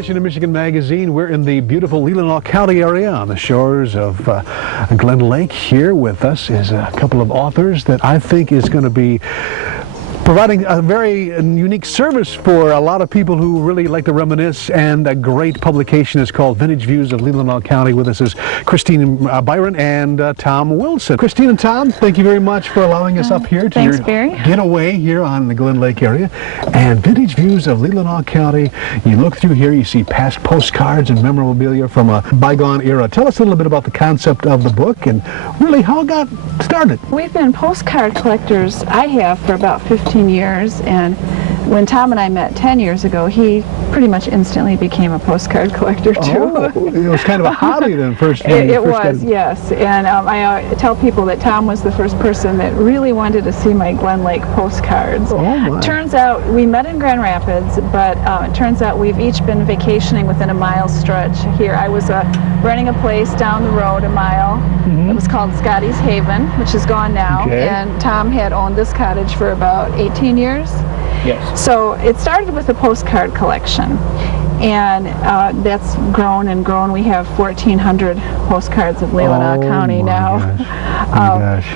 edition of Michigan Magazine. We're in the beautiful LeeLanau County area on the shores of Glen Lake. Here with us is a couple of authors that I think is going to be providing a very unique service for a lot of people who really like to reminisce, and a great publication is called Vintage Views of LeeLanau County. With us is Christine Byron and Tom Wilson. Christine and Tom, thank you very much for allowing us up here to your getaway here on the Glen Lake area. And Vintage Views of LeeLanau County, you look through here, you see past postcards and memorabilia from a bygone era. Tell us a little bit about the concept of the book and really how it got started. We've been postcard collectors, I have, for about 15 years, and when Tom and I met 10 years ago, he pretty much instantly became a postcard collector too. Oh, it was kind of a hobby then first. It was, yes. And I tell people that Tom was the first person that really wanted to see my Glen Lake postcards. Oh my. Turns out we met in Grand Rapids, but it turns out we've each been vacationing within a mile stretch here. I was renting a place down the road a mile. It was called Scotty's Haven, which is gone now. Okay. And Tom had owned this cottage for about 18 years. Yes. So it started with a postcard collection, and that's grown and grown. We have 1,400 postcards of LeeLanau County now. Gosh.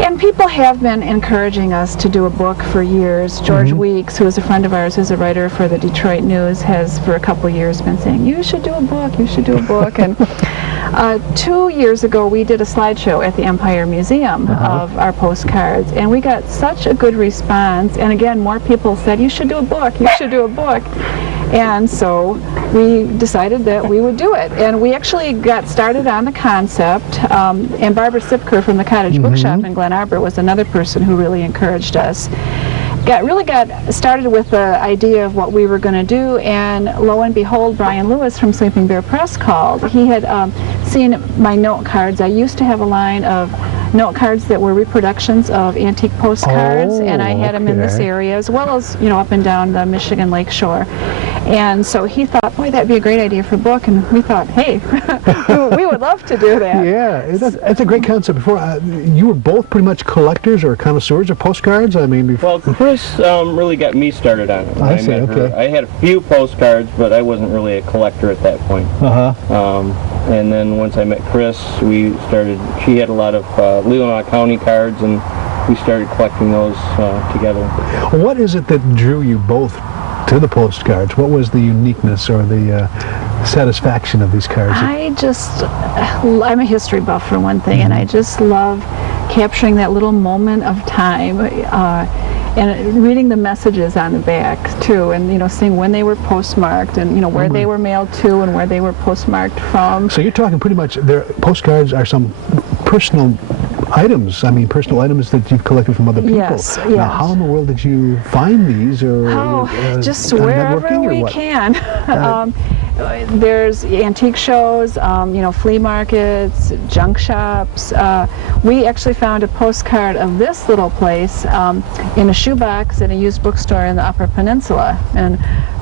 And people have been encouraging us to do a book for years. George Weeks, who is a friend of ours, who's a writer for the Detroit News, has for a couple of years been saying, you should do a book, you should do a book. And 2 years ago, we did a slideshow at the Empire Museum of our postcards, and we got such a good response. And again, more people said, you should do a book, you should do a book. And so we decided that we would do it. And we actually got started on the concept, and Barbara Sipker from the Cottage Bookshop in Glen Arbor was another person who really encouraged us. Got started with the idea of what we were going to do, and lo and behold, Brian Lewis from Sleeping Bear Press called. He had seen my note cards. I used to have a line of note cards that were reproductions of antique postcards, and I had them in this area, as well as, you know, up and down the Michigan Lake Shore. And so he thought, boy, that'd be a great idea for a book, and we thought, hey, we would love to do that. Yeah, that's a great concept. Before, you were both pretty much collectors or connoisseurs of postcards? I mean, well, Chris really got me started on it. I see, okay. I had a few postcards, but I wasn't really a collector at that point. And then once I met Chris, she had a lot of LeeLanau County cards, and we started collecting those together. What is it that drew you both to the postcards? What was the uniqueness or the satisfaction of these cards? I'm a history buff for one thing, and I just love capturing that little moment of time, and reading the messages on the back too, and, you know, seeing when they were postmarked, and, you know, where they were mailed to and where they were postmarked from. So you're talking pretty much, their postcards are some personal items. I mean, personal items that you've collected from other people. Yes, yes. Now, how in the world did you find these? Or just wherever we can. There's antique shows, you know, flea markets, junk shops. We actually found a postcard of this little place in a shoebox at a used bookstore in the Upper Peninsula in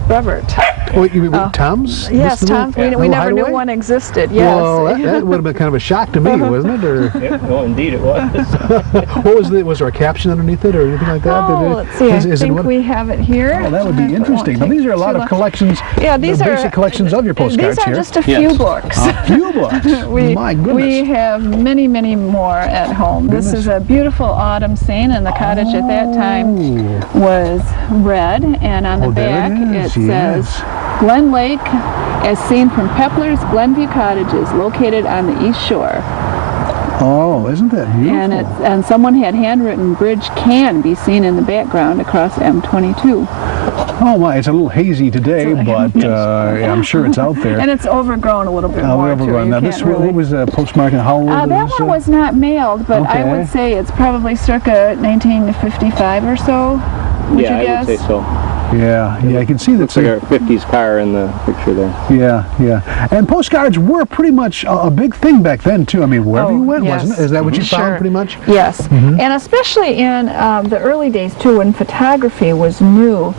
Brevard. Oh, you mean Tom's? Yes, Tom's. We never knew one existed. Yes. Well, that would have been kind of a shock to me, wasn't it? Or Well, indeed it was. what was was there a caption underneath it or anything like that? Let's see. I think we have it here. Oh, that would be interesting. Now, these are a lot of collections. Yeah, these are basic collections of your postcards here. These are just a few books. A few books. My goodness. We have many, many more at home. This is a beautiful autumn scene, and the cottage at that time was red, and on the back it says, Glen Lake, as seen from Pepler's Glenview Cottages, located on the East Shore. Oh, isn't that beautiful? And someone had handwritten, bridge can be seen in the background across M22. Oh my, it's a little hazy today, but yeah, I'm sure it's out there. And it's overgrown a little bit more, too. Now, what was the postmark and how old that one was not mailed, but I would say it's probably circa 1955 or so. Would you guess? I would say so. Yeah, I can see that. Looks like our 50s car in the picture there. Yeah. And postcards were pretty much a big thing back then, too. I mean, wherever you went, wasn't it? Is that what you found, pretty much? Yes. And especially in the early days, too, when photography was new,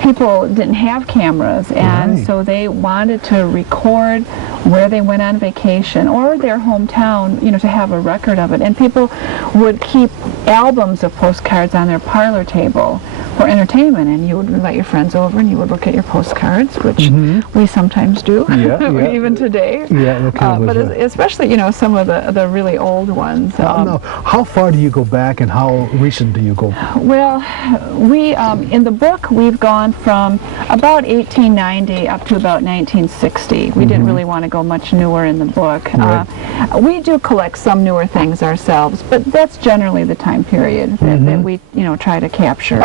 people didn't have cameras, and so they wanted to record where they went on vacation or their hometown, you know, to have a record of it. And people would keep albums of postcards on their parlor table for entertainment, and you would invite your friends over and you would look at your postcards, which we sometimes do, even today. Yeah, but especially, some of the really old ones. No. How far do you go back, and how recent do you go? Well, we in the book we've gone from about 1890 up to about 1960. We didn't really want to go much newer in the book. Right. We do collect some newer things ourselves, but that's generally the time period that we try to capture.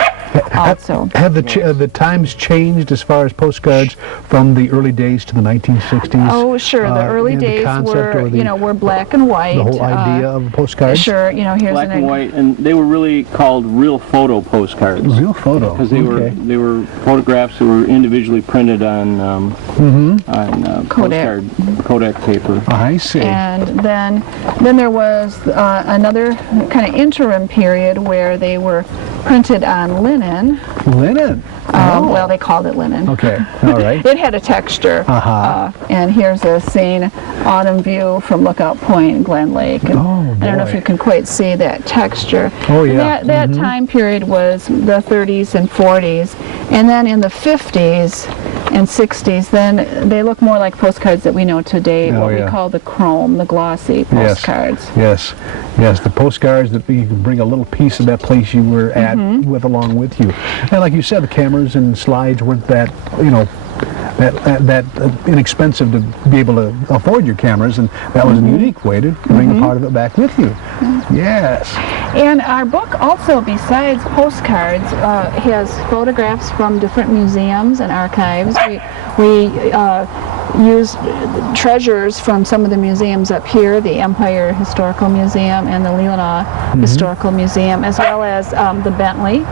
Also, have the times changed as far as postcards from the early days to the 1960s? Oh, sure. The early days were black and white. The whole idea of postcards. Sure. Here's black and white, and they were really called real photo postcards. Real photo. Because they were photographs that were individually printed on Kodak paper. I see. And then there was another kind of interim period where they were printed on linen. Linen? Well, they called it linen. Okay, all right. It had a texture. And here's a scene, autumn view from Lookout Point, Glen Lake. And I don't know if you can quite see that texture. Oh, yeah. That time period was the 30s and 40s. And then in the 50s and 60s, then they look more like postcards that we know today, we call the chrome, the glossy postcards. Yes, the postcards that you can bring a little piece of that place you were at along with you. And like you said, the cameras and slides weren't that, that inexpensive to be able to afford your cameras, and that was a unique way to bring a part of it back with you. Yes. And our book also, besides postcards, has photographs from different museums and archives. We use treasures from some of the museums up here, the Empire Historical Museum and the LeeLanau Historical Museum, as well as the Bentley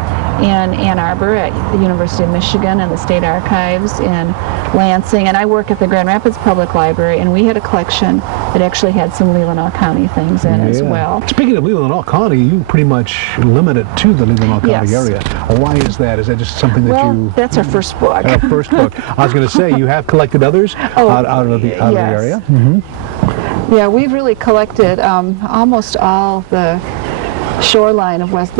in Ann Arbor at the University of Michigan and the State Archives in Lansing. And I work at the Grand Rapids Public Library, and we had a collection that actually had some LeeLanau County things in as well. Speaking of LeeLanau County, you pretty much limit it to the LeeLanau County area. Why is that? Is that just something that that's our first book. Our first book. I was going to say, you have collected others out of the area? Yeah, we've really collected almost all the shoreline of West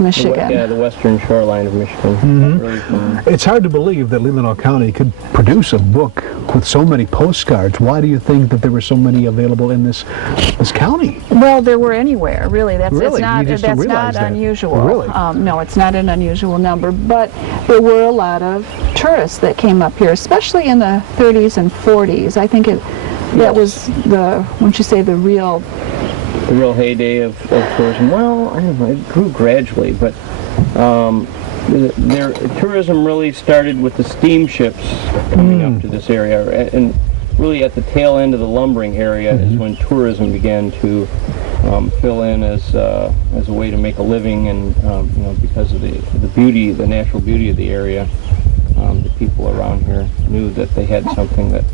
Michigan. The western shoreline of Michigan. Really it's hard to believe that LeeLanau County could produce a book with so many postcards. Why do you think that there were so many available in this county? Well, there were anywhere, really. That's not that. unusual. Oh, really? No, it's not an unusual number, but there were a lot of tourists that came up here, especially in the 30s and 40s. I think that was wouldn't you say, the real heyday of tourism. Well, I don't know, it grew gradually, but tourism really started with the steamships coming up to this area, and really at the tail end of the lumbering area is when tourism began to fill in as a way to make a living, and because of the beauty, the natural beauty of the area, the people around here knew that they had something that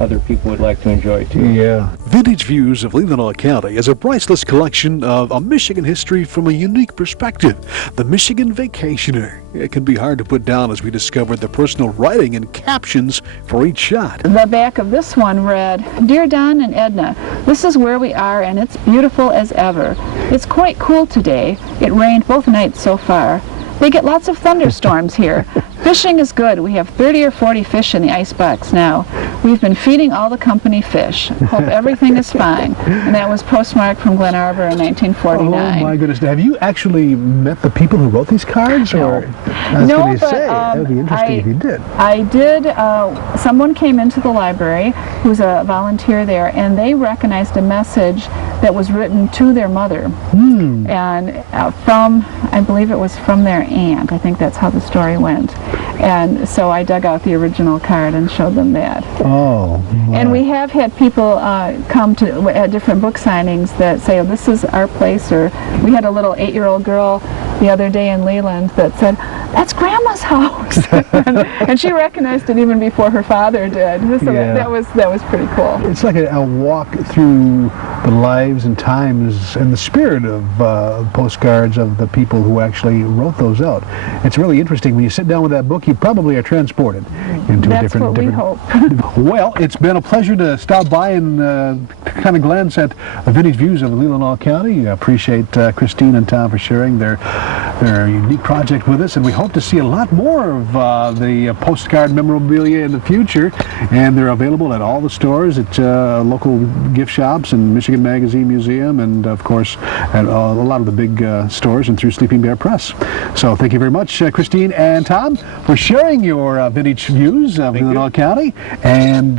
other people would like to enjoy too. Yeah. Vintage Views of LeeLanau County is a priceless collection of a Michigan history from a unique perspective. The Michigan Vacationer. It can be hard to put down as we discovered the personal writing and captions for each shot. The back of this one read, "Dear Don and Edna, this is where we are and it's beautiful as ever. It's quite cool today. It rained both nights so far. They get lots of thunderstorms here. Fishing is good. We have 30 or 40 fish in the icebox now. We've been feeding all the company fish. Hope everything is fine." And that was postmarked from Glen Arbor in 1949. Oh my goodness. Have you actually met the people who wrote these cards? No. I was going to say, that would be interesting if you did. I did. Someone came into the library who's a volunteer there, and they recognized a message that was written to their mother. And I believe it was from their aunt. I think that's how the story went. And so I dug out the original card and showed them that. Oh. Wow. And we have had people come to at different book signings that say, "Oh, this is our place," or we had a little 8-year-old girl the other day in Leland that said, "That's Grandma's house," and she recognized it even before her father did. So that was pretty cool. It's like a walk through the lives and times and the spirit of postcards of the people who actually wrote those out. It's really interesting. When you sit down with that book, you probably are transported into That's a different... what we hope. Well, it's been a pleasure to stop by and kind of glance at vintage views of LeeLanau County. I appreciate Christine and Tom for sharing their unique project with us, and we hope to see a lot more of the postcard memorabilia in the future, and they're available at all the stores, at local gift shops and Michigan Magazine Museum, and of course at a lot of the big stores and through Sleeping Bear Press. So thank you very much, Christine and Tom, for sharing your vintage views of LeeLanau County, and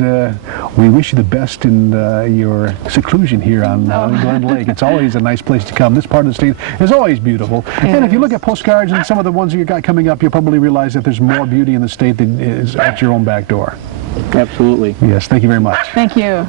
we wish you the best in your seclusion here on Glen Lake. It's always a nice place to come. This part of the state is always beautiful. And if you look at postcards and some of the ones you got coming up, you'll probably realize that there's more beauty in the state than is at your own back door. Absolutely. Yes, thank you very much. Thank you.